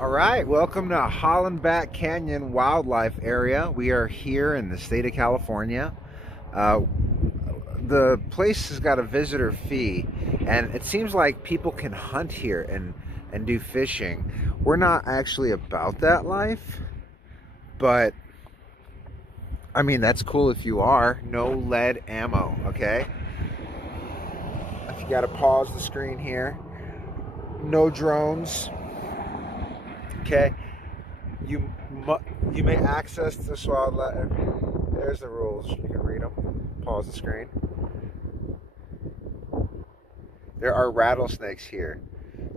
All right, welcome to Hollenbeck Canyon Wildlife Area. We are here in the state of California. The place has got a visitor fee, and it seems like people can hunt here and do fishing. We're not actually about that life, but I mean, that's cool if you are. No lead ammo, okay? If you got to pause the screen here. No drones. Okay, you may access this wildlife. There's the rules. You can read them. Pause the screen. There are rattlesnakes here.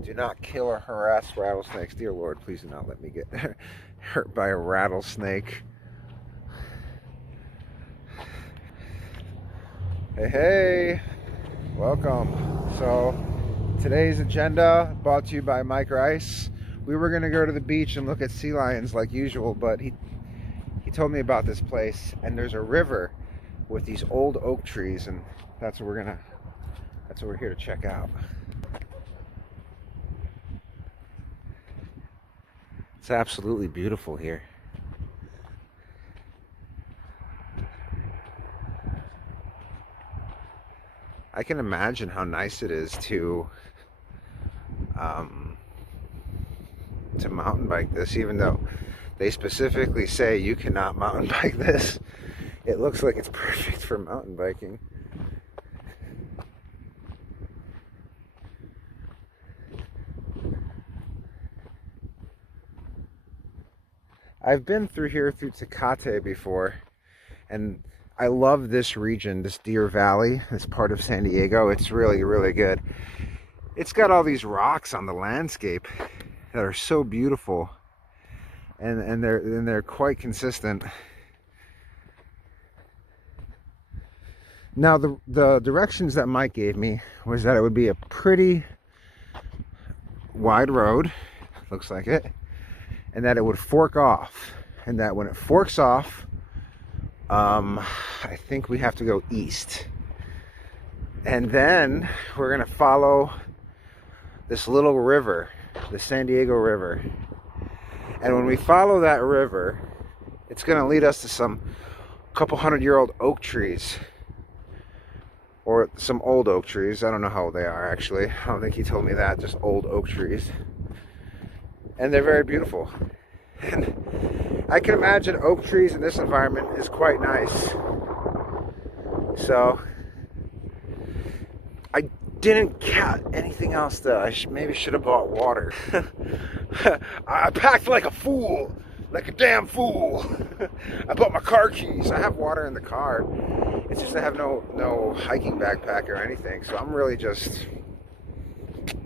Do not kill or harass rattlesnakes. Dear Lord, please do not let me get hurt by a rattlesnake. Hey, welcome. So today's agenda brought to you by Mike Rice. We were gonna go to the beach and look at sea lions like usual, but he told me about this place, and there's a river with these old oak trees, and that's what we're here to check out. It's absolutely beautiful here. I can imagine how nice it is to mountain bike this, even though they specifically say you cannot mountain bike this. It looks like it's perfect for mountain biking. I've been through here through Tecate before, and I love this region, this Deer Valley, this part of San Diego. It's really, really good. It's got all these rocks on the landscape that are so beautiful, and they're quite consistent. Now the directions that Mike gave me was that it would be a pretty wide road, looks like it, and that it would fork off, and that when it forks off, I think we have to go east, and then we're gonna follow this little river, the San Diego River, and when we follow that river, it's going to lead us to some couple 100-year-old oak trees, or some old oak trees. I don't know how old they are, actually. I don't think he told me that, just old oak trees, and they're very beautiful. And I can imagine oak trees in this environment is quite nice. So I didn't get anything else though. I maybe should have bought water. I packed like a fool, like a damn fool. I bought my car keys. I have water in the car. It's just I have no hiking backpack or anything, so I'm really just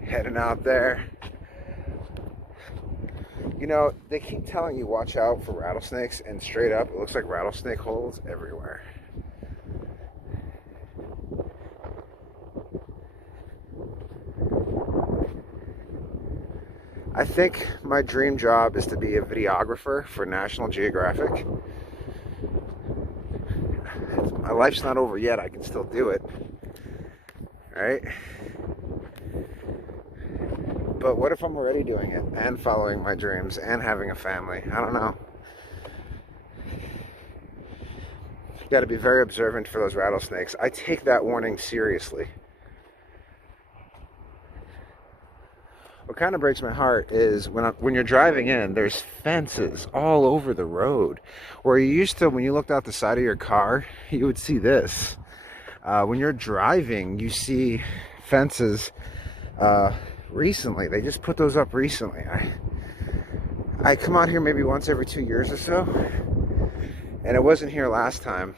heading out there. You know, they keep telling you watch out for rattlesnakes, and straight up, it looks like rattlesnake holes everywhere. I think my dream job is to be a videographer for National Geographic. My life's not over yet, I can still do it, right? But what if I'm already doing it and following my dreams and having a family? I don't know. You got to be very observant for those rattlesnakes. I take that warning seriously. What kind of breaks my heart is when you're driving in, there's fences all over the road. Where you used to, when you looked out the side of your car, you would see this. When you're driving, you see fences recently. They just put those up recently. I come out here maybe once every 2 years or so, and it wasn't here last time.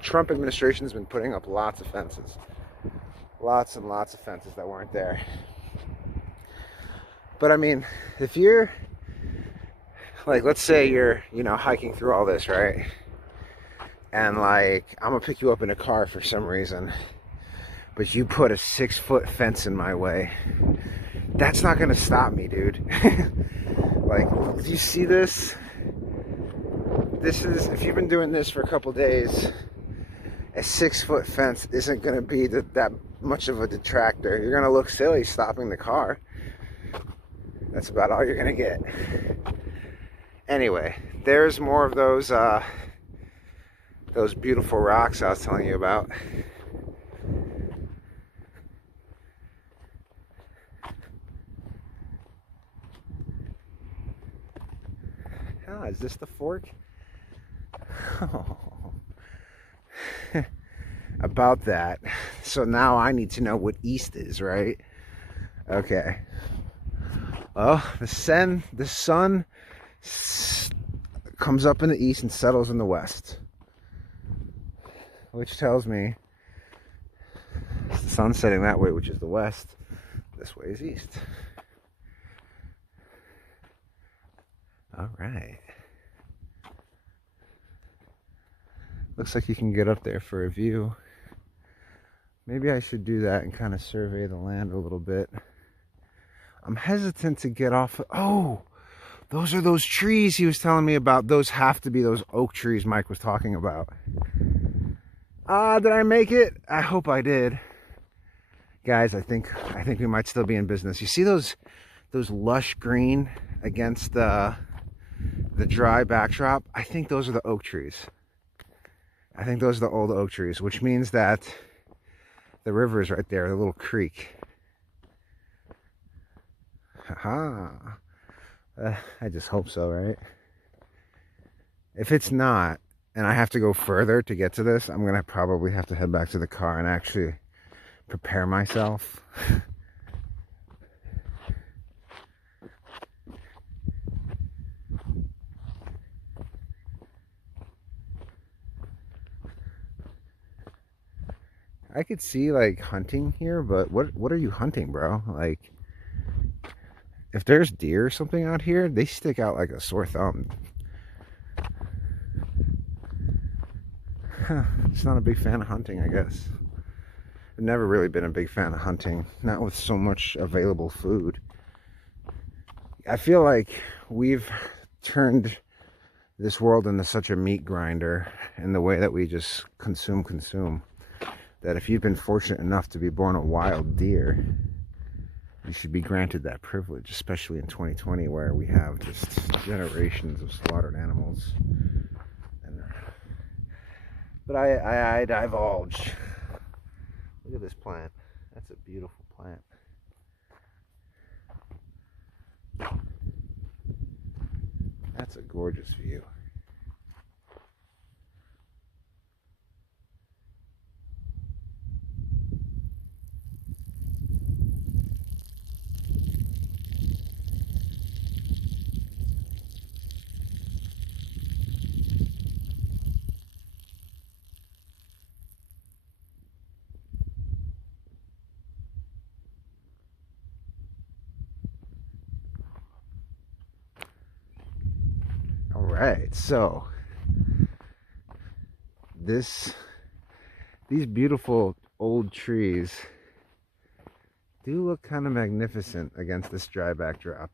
Trump administration has been putting up lots of fences. Lots and lots of fences that weren't there. But I mean, if you're, like, let's say you're, hiking through all this, right? And like, I'm gonna pick you up in a car for some reason, but you put a 6-foot fence in my way. That's not gonna stop me, dude. Like, do you see this? This is, if you've been doing this for a couple days, a 6-foot fence isn't gonna be that much of a detractor. You're gonna look silly stopping the car. That's about all you're gonna get. Anyway, there's more of those beautiful rocks I was telling you about. Ah, is this the fork? Oh. About that. So now I need to know what east is, right? Okay. Well, the sun comes up in the east and settles in the west, which tells me it's the sun setting that way, which is the west. This way is east. All right. Looks like you can get up there for a view. Maybe I should do that and kind of survey the land a little bit. I'm hesitant to get off. Oh, those are those trees he was telling me about. Those have to be those oak trees Mike was talking about. Did I make it? I hope I did. Guys, I think we might still be in business. You see those lush green against the dry backdrop? I think those are the oak trees. I think those are the old oak trees, which means that the river is right there, the little creek. Haha. I just hope so, right? If it's not, and I have to go further to get to this, I'm gonna probably have to head back to the car and actually prepare myself. I could see like hunting here, but what are you hunting, bro? Like, if there's deer or something out here, they stick out like a sore thumb. Just not a big fan of hunting, I guess. I've never really been a big fan of hunting, not with so much available food. I feel like we've turned this world into such a meat grinder in the way that we just consume, that if you've been fortunate enough to be born a wild deer, you should be granted that privilege, especially in 2020 where we have just generations of slaughtered animals. But I divulge. Look at this plant. That's a beautiful plant. That's a gorgeous view. All right, so these beautiful old trees do look kind of magnificent against this dry backdrop.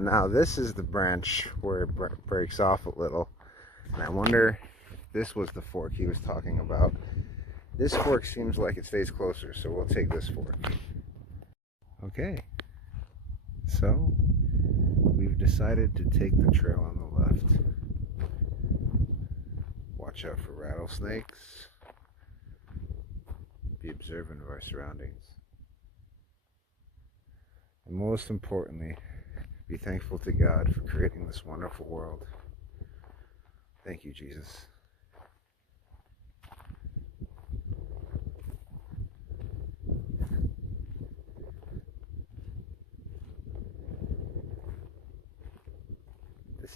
Now this is the branch where it breaks off a little, and I wonder if this was the fork he was talking about. This fork seems like it stays closer, so we'll take this fork. Okay, so we've decided to take the trail on the left. Watch out for rattlesnakes. Be observant of our surroundings. And most importantly, be thankful to God for creating this wonderful world. Thank you, Jesus.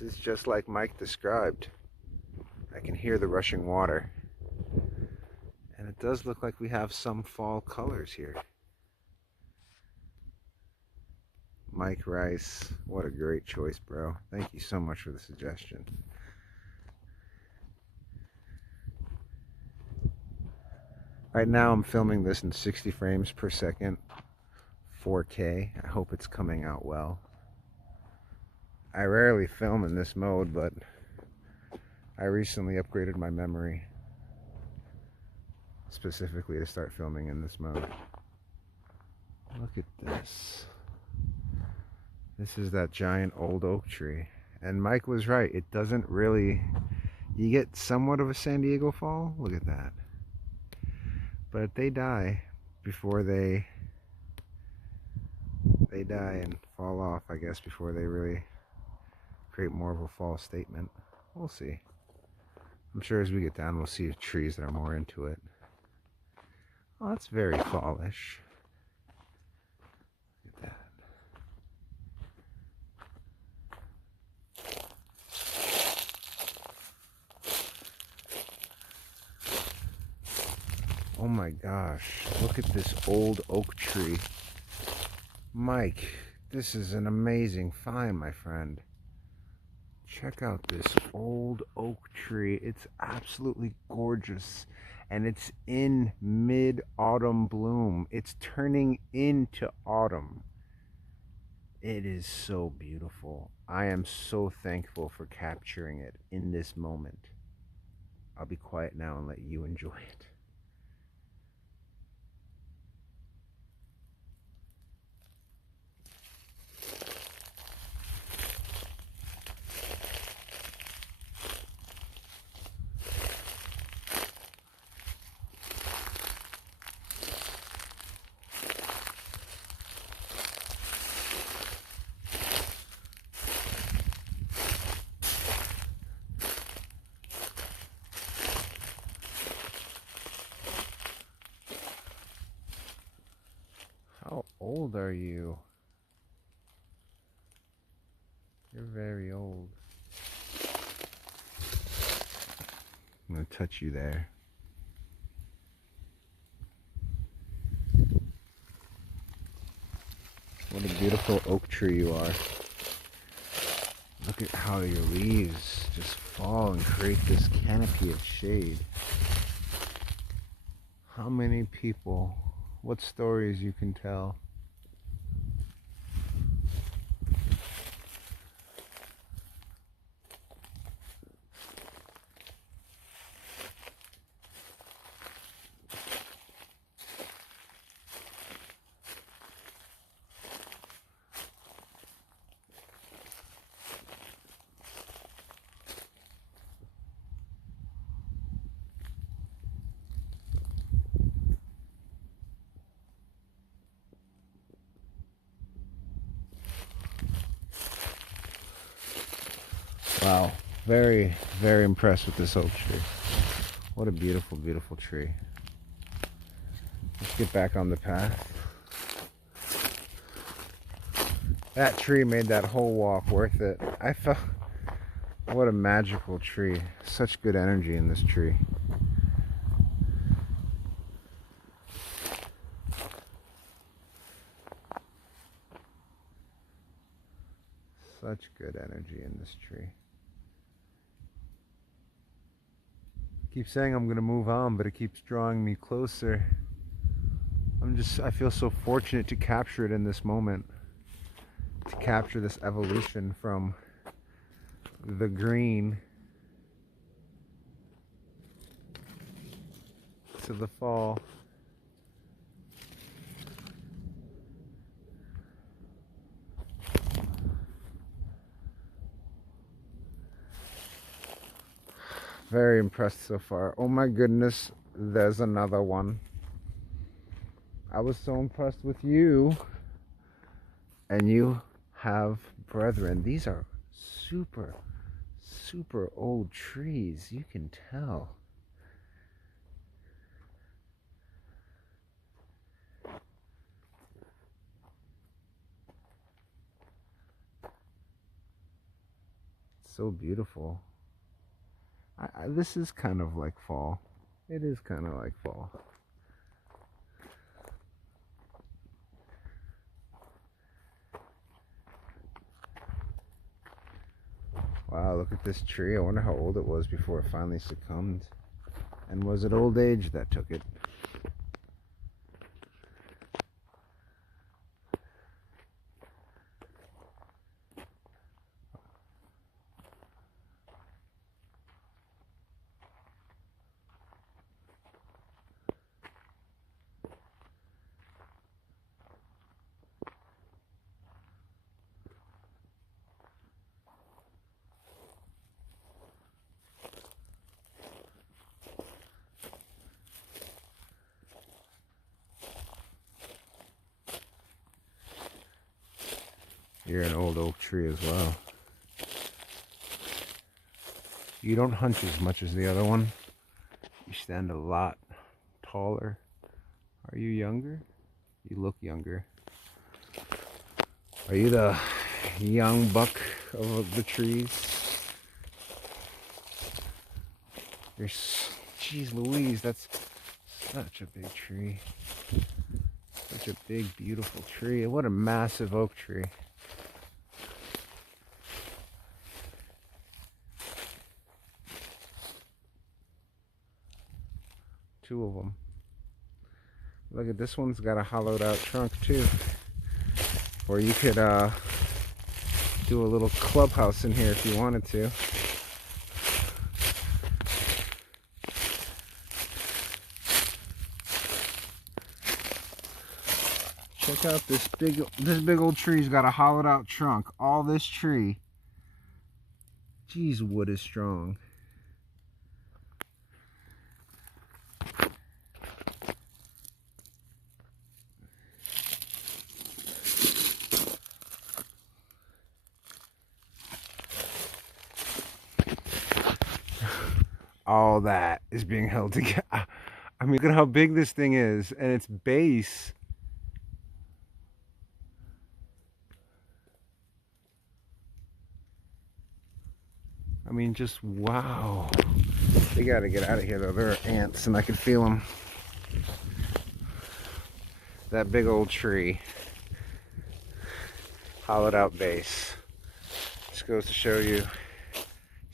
This is just like Mike described. I can hear the rushing water. And it does look like we have some fall colors here. Mike Rice, what a great choice, bro. Thank you so much for the suggestion. Right now I'm filming this in 60 frames per second, 4K. I hope it's coming out well. I rarely film in this mode, but I recently upgraded my memory specifically to start filming in this mode. Look at this. This is that giant old oak tree. And Mike was right. It doesn't really... You get somewhat of a San Diego fall. Look at that. But they die before they die and fall off, I guess, before they really create more of a fall statement. We'll see. I'm sure as we get down, we'll see trees that are more into it. Oh, that's very fallish. Look at that. Oh my gosh, look at this old oak tree. Mike, this is an amazing find, my friend. Check out this old oak tree. It's absolutely gorgeous. And it's in mid-autumn bloom. It's turning into autumn. It is so beautiful. I am so thankful for capturing it in this moment. I'll be quiet now and let you enjoy it. How old are you? You're very old. I'm going to touch you there. What a beautiful oak tree you are. Look at how your leaves just fall and create this canopy of shade. How many people, what stories you can tell. Wow, very, very impressed with this oak tree. What a beautiful, beautiful tree. Let's get back on the path. That tree made that whole walk worth it. I felt, what a magical tree. Such good energy in this tree. Such good energy in this tree. I keep saying I'm going to move on, but it keeps drawing me closer. I feel so fortunate to capture it in this moment. To capture this evolution from the green to the fall. Very impressed so far. Oh my goodness, there's another one. I was so impressed with you. And you have brethren. These are super, super old trees. You can tell. So beautiful. This is kind of like fall. It is kind of like fall. Wow, look at this tree. I wonder how old it was before it finally succumbed. And was it old age that took it? You're an old oak tree as well. You don't hunch as much as the other one. You stand a lot taller. Are you younger? You look younger. Are you the young buck of the trees? Jeez Louise, that's such a big tree. Such a big, beautiful tree. What a massive oak tree. Two of them. Look at this one's got a hollowed out trunk too. Or you could do a little clubhouse in here if you wanted to. Check out this big old tree's got a hollowed out trunk. All this tree. Geez, wood is strong. All that is being held together. I mean, look at how big this thing is, and its base. I mean, just wow. They gotta get out of here though. There are ants, and I can feel them. That big old tree, hollowed out base. Just goes to show you,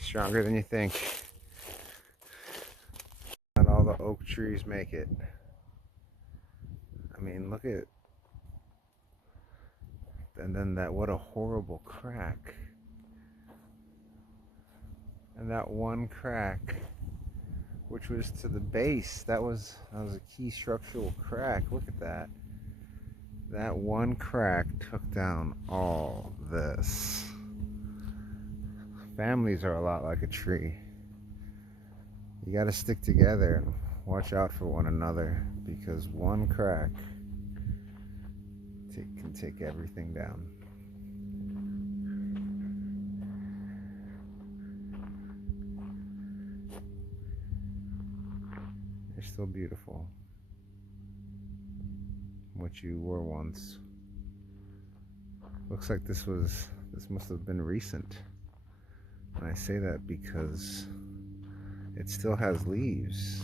stronger than you think. Not all the oak trees make it. I mean, look at, and then that, what a horrible crack. And that one crack, which was to the base, that was a key structural crack. Look at that. That one crack took down all this. Families are a lot like a tree. You gotta stick together and watch out for one another, because one crack can take everything down. You're still beautiful. What you were once. Looks like this must have been recent. And I say that because it still has leaves.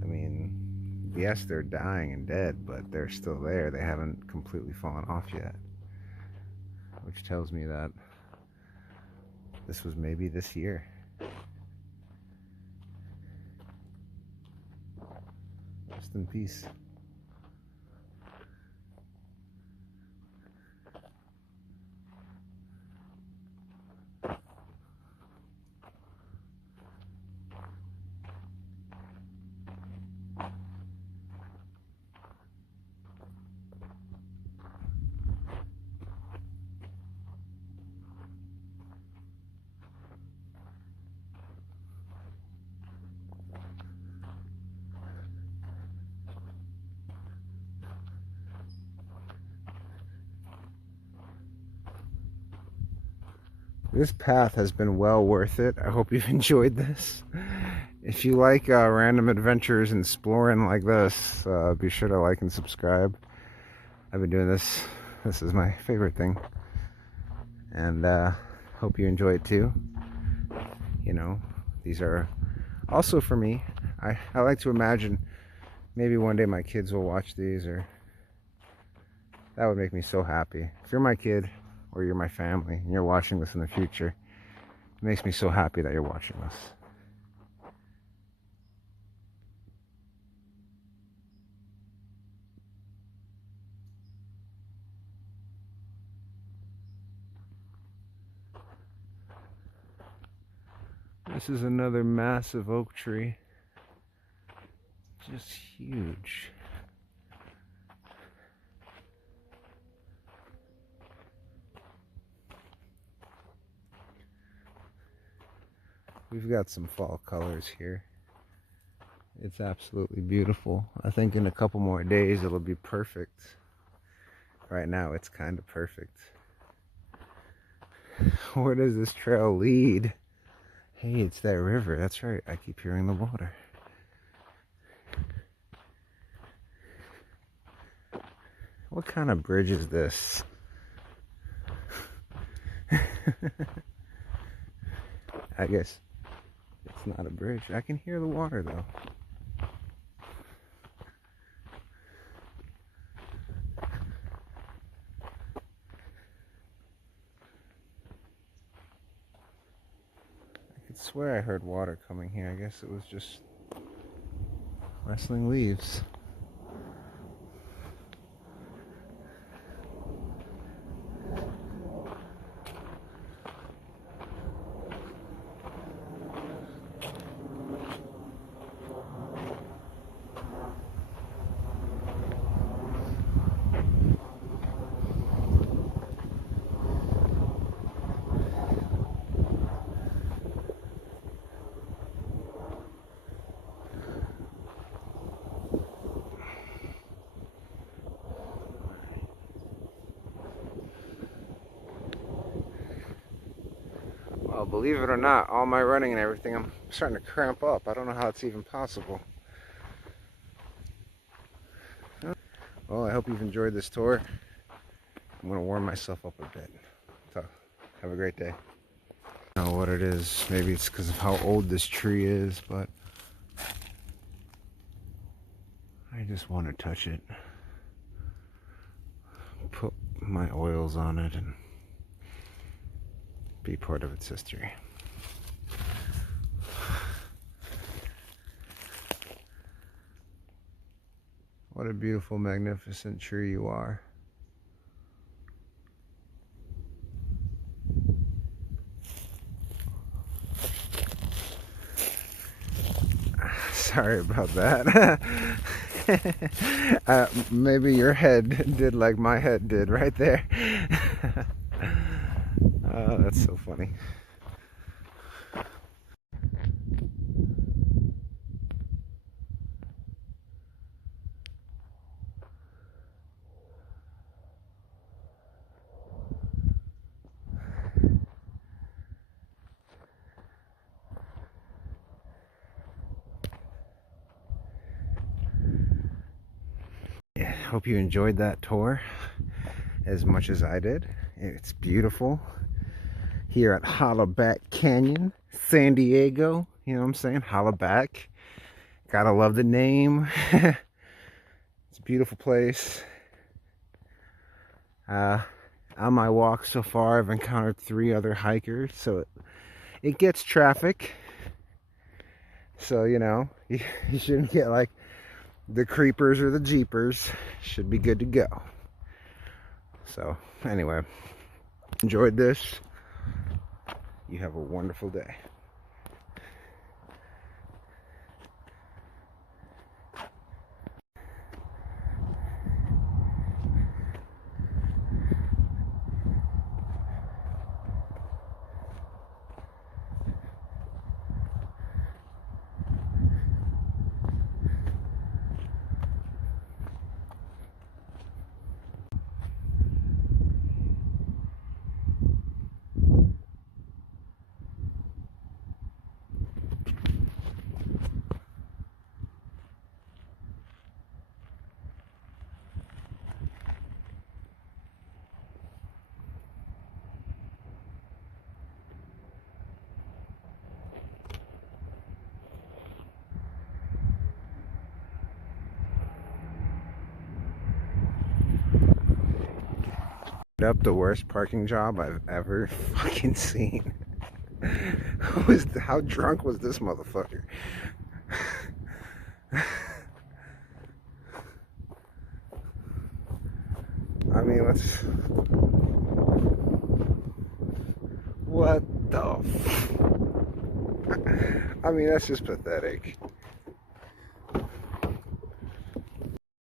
I mean, yes, they're dying and dead, but they're still there. They haven't completely fallen off yet. Which tells me that this was maybe this year. Rest in peace. This path has been well worth it. I hope you've enjoyed this. If you like random adventures and exploring like this, be sure to like and subscribe. I've been doing this. This is my favorite thing. And Hope you enjoy it too. You know, these are also for me. I like to imagine maybe one day my kids will watch these, or that would make me so happy. If you're my kid or you're my family and you're watching this in the future, it makes me so happy that you're watching this. This is another massive oak tree. Just huge. We've got some fall colors here. It's absolutely beautiful. I think in a couple more days it'll be perfect. Right now it's kind of perfect. Where does this trail lead? Hey, it's that river. That's right. I keep hearing the water. What kind of bridge is this? I guess it's not a bridge. I can hear the water though. I could swear I heard water coming here. I guess it was just rustling leaves. Well, believe it or not, all my running and everything, I'm starting to cramp up. I don't know how it's even possible. Well, I hope you've enjoyed this tour. I'm going to warm myself up a bit. So, have a great day. I don't know what it is. Maybe it's because of how old this tree is, but I just want to touch it. Put my oils on it and be part of its history. What a beautiful, magnificent tree you are. Sorry about that. Maybe your head did like my head did right there. Oh, that's so funny. Yeah, hope you enjoyed that tour as much as I did. It's beautiful here at Hollenbeck Canyon, San Diego. You know what I'm saying? Hollenbeck. Gotta love the name. It's a beautiful place. On my walk so far, I've encountered 3 other hikers, so it gets traffic. So, you know, you shouldn't get like the creepers or the jeepers. Should be good to go. So, anyway, enjoyed this. You have a wonderful day. Up the worst parking job I've ever fucking seen. How drunk was this motherfucker? I mean, what the I mean, that's just pathetic.